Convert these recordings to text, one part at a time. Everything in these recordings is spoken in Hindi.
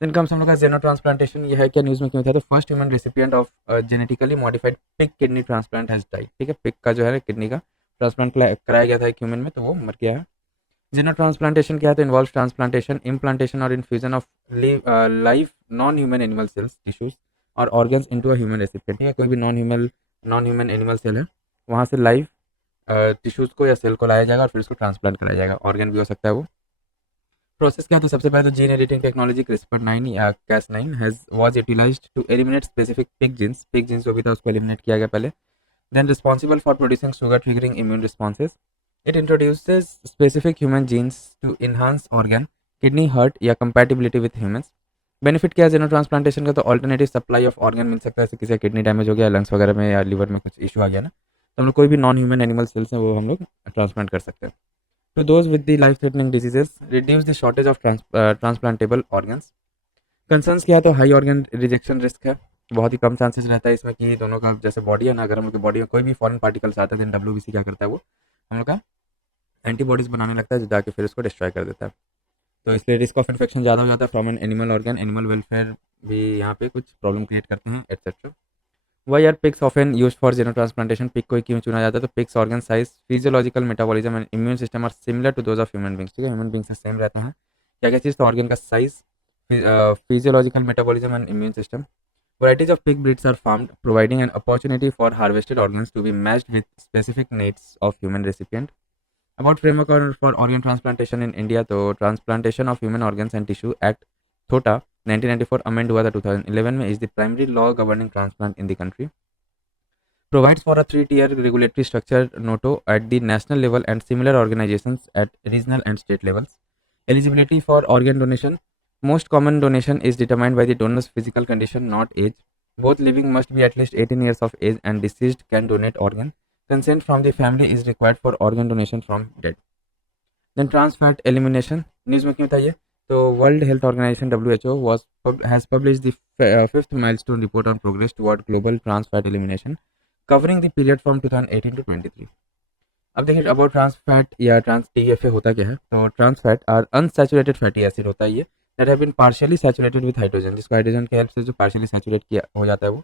देन कम्स हम लोग का जेनो ट्रांसप्लांटेशन। ये है क्या, न्यूज़ में क्यों था, तो first human recipient of genetically modified pig kidney transplant has died. ठीक है, पिग का जो है किडनी का ट्रांसप्लांट कराया गया था एक ह्यूमन में, तो वो मर गया है। जेनो ट्रांसप्लांटेशन क्या है, तो इन्वॉल्व ट्रांसप्लांटेशन, इम्प्लांटेशन और infusion of live non human animal cells, tissues और organs into a human recipient. ठीक है, कोई भी नॉन ह्यूमन एनिमल सेल है, वहाँ से लाइव टिश्यूज को या सेल को लाया जाएगा और फिर उसको ट्रांसप्लांट कराया जाएगा, ऑर्गन भी हो सकता है वो। प्रोसेस क्या है, तो सबसे पहले तो जीन एडिटिंग टेक्नोलॉजी CRISPR-9 या Cas9 has was utilized to eliminate specific pig genes जो भी था उसको एलिमिनेट किया गया पहले। Then responsible for producing sugar triggering immune responses. It introduces specific human genes to enhance organ kidney heart या कंपैटिबिलिटी विद ह्यूमंस। बेनिफिट क्या है जेनो ट्रांसप्लांटेशन का, तो ऑल्टरनेटिव सप्लाई ऑफ ऑर्गन मिल सकता है, जैसे किसी का किडनी डैमेज हो गया, लंग्स वगैरह में या लिवर में कुछ इशू आ गया ना, तो हम लोग कोई भी नॉन ह्यूमन एनिमल सेल्स हैं वो हम लोग ट्रांसप्लांट कर सकते हैं। To those with the life-threatening diseases, reduce the shortage of transplantable organs. Concerns क्या है, तो हाई ऑर्गन रिजेक्शन रिस्क है, बहुत ही कम चांसेस रहता है इसमें कि दोनों का जैसे बॉडी है ना, अगर हम लोग की बॉडी में कोई भी फॉरेन पार्टिकल्स आता है, देन WBC क्या करता है, वो हम लोग का एंटीबॉडीज बनाने लगता है जो जाके फिर उसको डिस्ट्रॉय कर देता है। तो इसलिए रिस्क ऑफ इन्फेक्शन ज़्यादा हो जाता है from an animal organ, animal welfare भी यहाँ पे कुछ प्रॉब्लम क्रिएट करते हैं etcetera. Why are pigs often use for xeno transplantation, pig को क्यों चुना जाता है, तो pigs organ size, physiological metabolism and immune system are similar to those of human beings. ठीक है, ह्यूमन बींग्स से सेम रहते हैं क्या क्या चीज़, तो ऑर्गन का size, physiological metabolism and immune system. Varieties of pig breeds are farmed, providing an opportunity for harvested organs to be matched with specific needs of human recipient. About framework for organ transplantation in India, तो Transplantation of Human Organs and Tissue Act Thotta 1994 amend हुआ था 2011 में, is the primary law governing transplant in the country. Provides for a three-tier regulatory structure (NOTO) at the national level and similar organizations at regional and state levels. Eligibility for organ donation. Most common donation is determined by the donor's physical condition, not age. Both living must be at least 18 years of age and deceased can donate organ. Consent from the family is required for organ donation from dead. Then trans fat elimination. News में क्यों था ये, तो world health organisation WHO has published the fifth milestone report on progress toward global trans fat elimination covering the period from 2018 to 23. अब देखिए अबाउट ट्रांस फैट या ट्रांस TFA होता क्या है, तो trans fat are unsaturated fatty acid होता है ये, that have been partially saturated with hydrogen, जिसको हाइड्रोजन की हेल्प से जो पार्शियली सैचुरेट किया हो जाता है वो।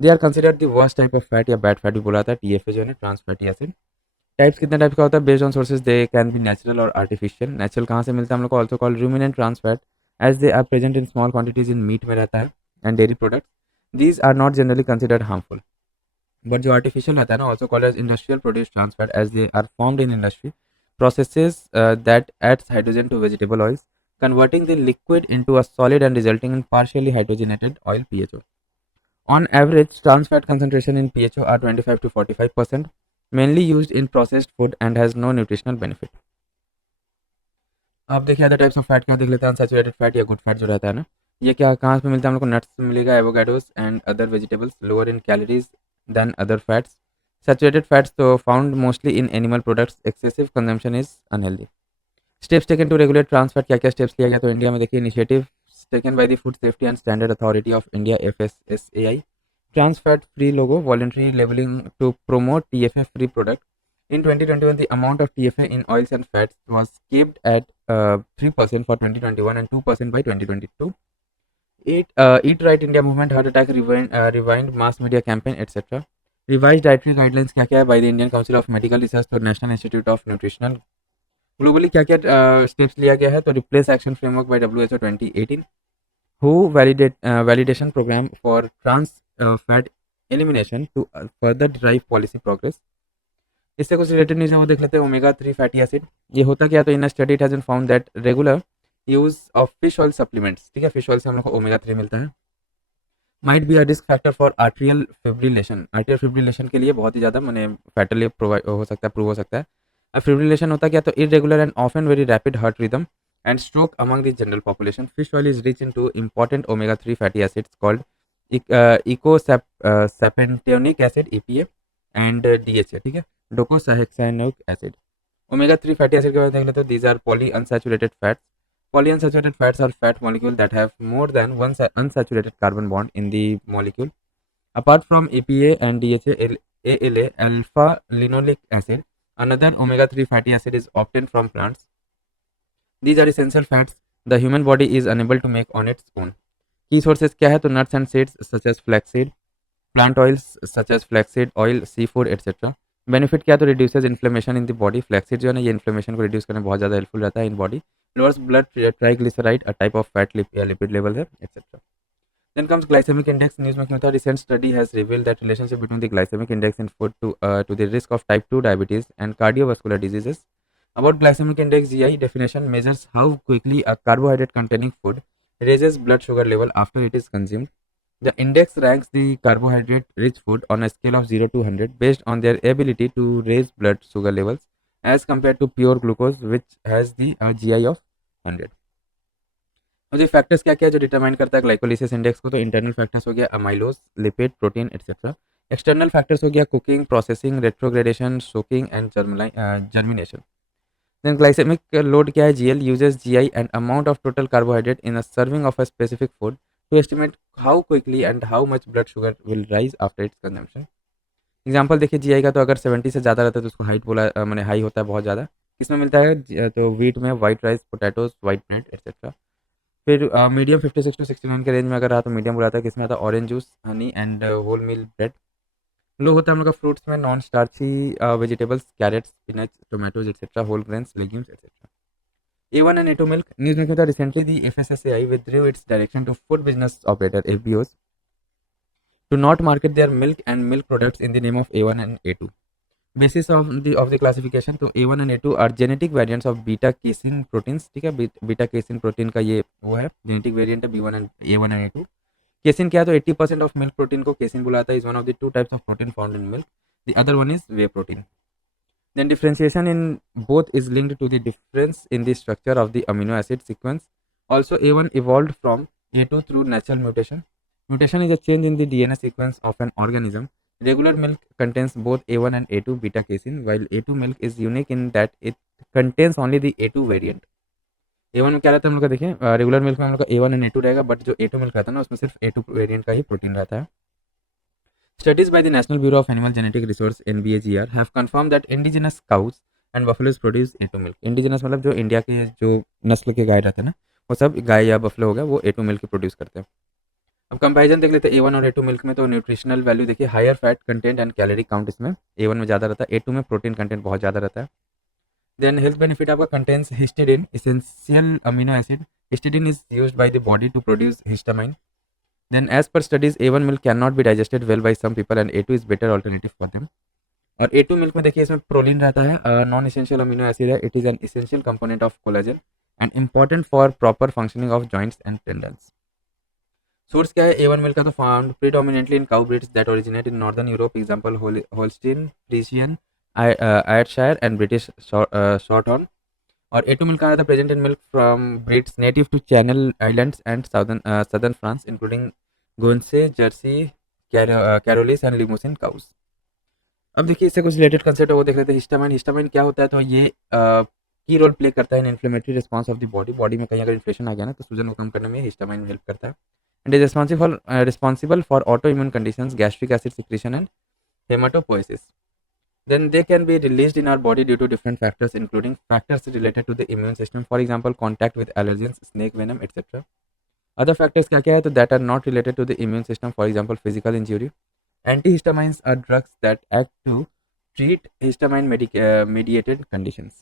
They are considered the worst type of fat या बैड फैट भी बोला जाता है TFA जो है ना, ट्रांस फैटी एसिड। टाइप्स कितने टाइप का होता है, based on sources they can be natural और आर्टिफिशियल। नेचुरल कहाँ से मिलता है हम लोग को, also called ruminant trans fat as they are present in small quantities in meat में रहता है and dairy products, these are not generally considered harmful. But जो आर्टिफिशियल रहता है ना, also called as industrial produce trans fat as they are formed in industry processes that adds hydrogen to vegetable oils, converting the liquid into a solid and resulting in partially hydrogenated oil (PHO). On average, trans fat concentration in PHO are 25 to 45%, mainly used in processed food and has no nutritional benefit. आप देखिए अदर टाइप्स ऑफ फैट क्या देख लेते हैं, अनसैचुरेटेड फैट या गुड फैट जो रहता है ना, ये क्या कहाँ पे मिलता है हम लोग को, नट्स में मिलेगा, avocados and other vegetables, lower in calories than other fats. Saturated fats तो found mostly in animal products, excessive consumption is unhealthy. Steps taken to regulate trans fat, क्या क्या स्टेप्स लिया गया, तो इंडिया में देखिए initiative taken by the food safety and standard authority of India FSSAI, trans fat free logo voluntary labelling to promote TFA free product. In 2021, the amount of TFA in oils and fats was capped at 3% for 2021 and 2% by 2022. Eat Right India movement, heart attack, rewind mass media campaign, etc. Revised dietary guidelines क्या क्या है, by the Indian Council of Medical Research तो National Institute of Nutritional. Globally क्या क्या स्टेप्स लिया गया है, तो replace action framework by WHO 2018, WHO validation program for trans fat elimination to further drive policy progress. इससे कुछ रिलेटेड न्यूज़ है वो देख लेते हैं। ओमेगा 3 फैटी एसिड, ये होता क्या, तो in study it has been found that regular use of fish oil supplements, ठीक है, फिश ऑयल से हम लोग को ओमेगा 3 मिलता है, might be a risk factor for atrial fibrillation. Atrial fibrillation के लिए बहुत ही ज़्यादा मैंने फैटली प्रोवाइड हो सकता है, प्रूव हो सकता है। अब फिब्रिलेशन होता क्या, तो irregular and often very rapid heart rhythm and stroke among the general population. Fish oil is rich in two important omega 3 fatty acids called eicosapentaenoic acid EPA and DHA, ठीक है, docosahexaenoic acid. Omega 3 fatty acid के बारे में देख लेते हैं, these are poly unsaturated fats. Polyunsaturated fats are fat molecules that have more than one unsaturated carbon bond in the molecule. Apart from EPA and DHA, ALA, alpha linoleic acid, another omega 3 fatty acid is obtained from plants. These are essential fats the human body is unable to make on its own. Key sources क्या है, तो nuts and seeds such as flaxseed, plant oils such as flaxseed oil, sea food etcetera. Benefit क्या है, तो reduces inflammation in the body. Flaxseed जो है ना, ये इन्फ्लेमेशन को रिड्यूस करने में बहुत ज़्यादा हेल्पफुल रहता है in body. Lowers blood triglyceride, a type of fat या लिपिड लेवल है etcetera. Then comes glycemic index. News में क्या, recent study has revealed that relationship between the glycemic index in food to the risk of type 2 diabetes and cardiovascular diseases. About glycemic index, GI definition measures how quickly a carbohydrate containing food raises blood sugar level after it is consumed. The index ranks the carbohydrate rich food on a scale of 0 to 100 based on their ability to raise blood sugar levels as compared to pure glucose, which has the GI of 100. मुझे फैक्टर्स क्या क्या है जो डिटरमाइन करता है ग्लाइकोलिसिस इंडेक्स को, तो इंटरनल फैक्टर्स हो गया amylose, lipid, protein etcetera. External factors हो गया cooking, processing, retrogradation, soaking and germination. Then glycaemic load क्या है, GL uses GI and amount of total carbohydrate in a serving of a specific food to estimate how quickly and how much blood sugar will rise after its consumption. Example देखिए, जीआई का तो अगर 70 से ज़्यादा रहता है तो उसको हाइट बोला मैंने हाई होता है बहुत ज़्यादा। किसमें मिलता है, तो वीट में, white rice, potatoes, white bread etcetera. फिर मीडियम 56 टू 69 के रेंज में अगर रहा तो मीडियम बुलाता है। किसमें आता है, orange juice, honey and whole meal bread. Low होता है हम लोग का फ्रूट्स में, non starchy vegetables, carrots, spinach, tomatoes etcetera, whole grains, legumes etcetera. A1 and A2 milk. News में क्या था, recently the FSSAI withdrew its direction to food business operator FBOs to not market their milk and milk products in the name of A1 and A2. Basis of the classification, तो A1 and A2 are genetic variants of beta casein proteins. ठीक है, बीटा केसिन प्रोटीन का ये वो है जेनेटिक वेरिएंट है B1 and A1 and A2। Casein क्या है, तो 80% ऑफ मिल्क प्रोटीन को केसिन बुलाता है। Is one of the two types of protein found in milk, the other one is whey protein. Then differentiation in both is linked to the difference in the structure of the amino acid sequence. Also A1 evolved from A2 through natural mutation. Mutation is a change in the DNA sequence of an organism. Regular milk contains both A1 and A2 beta casein, while A2 milk is unique in that it contains only the A2 variant. A1 में क्या रहता है हम लोग का, देखिए रेगुलर मिल्क में हम लोग का A1 एंड A2 रहेगा, बट जो A2 मिल्क रहता है ना उसमें सिर्फ A2 वेरिएंट का ही प्रोटीन रहता है। Studies by the national bureau of animal genetic resource NBAGR have confirm that indigenous cause and buffaloes produce A2 milk. Indigenous मतलब जो इंडिया के जो नस्ल के गाय रहते हैं ना, वो सब गाय या बफलो हो गया, वो A2 मिल्क प्रोड्यूस करते हैं। अब कंपैरिजन देख लेते हैं A1 और A2 मिल्क में, तो न्यूट्रिशनल वैल्यू देखिए, higher fat content and calorie count इसमें A1 में ज़्यादा रहता है, A2 में प्रोटीन कंटेंट बहुत ज़्यादा रहता है। देन हेल्थ बेनिफिट आपका contains histidine, essential amino acid. Histidine is used by the body to produce histamine. Then as per studies A1 milk can not be digested well by some people and A2 is better alternative for them. और A2 मिल्क में देखिए इसमें प्रोलीन रहता है, नॉन एसेंशियल अमीनो एसिड है। It is an essential component of collagen and important for proper functioning of joints and tendons. Source क्या है A1 मिल्क का, तो found predominantly in cow breeds that originate in northern Europe, example Holstein, Friesian, Ayrshire and British Shorthorn. और A2 मिल्क का था present in milk from breeds native to Channel Islands and southern France, including Guernsey, Jersey, Charolais and Limousin cows. अब देखिए इससे कुछ रिलेटेड कंसेप्ट है वो देख लेते हैं। हिस्टामाइन, हिस्टामाइन क्या होता है, तो ये की रोल प्ले करता है in inflammatory response of the body. Body में कहीं अगर इन्फ्लेशन आ गया ना, तो सूजन को कम करने में हिस्टामाइन हेल्प करता है। And is responsible for autoimmune conditions, gastric acid secretion and hematopoiesis. Then they can be released in our body due to different factors, including factors related to the immune system, for example contact with allergens, snake venom etc. Other factors क्या क्या है, तो that are not related to the immune system, for example physical injury. Antihistamines are drugs that act to treat histamine mediated conditions.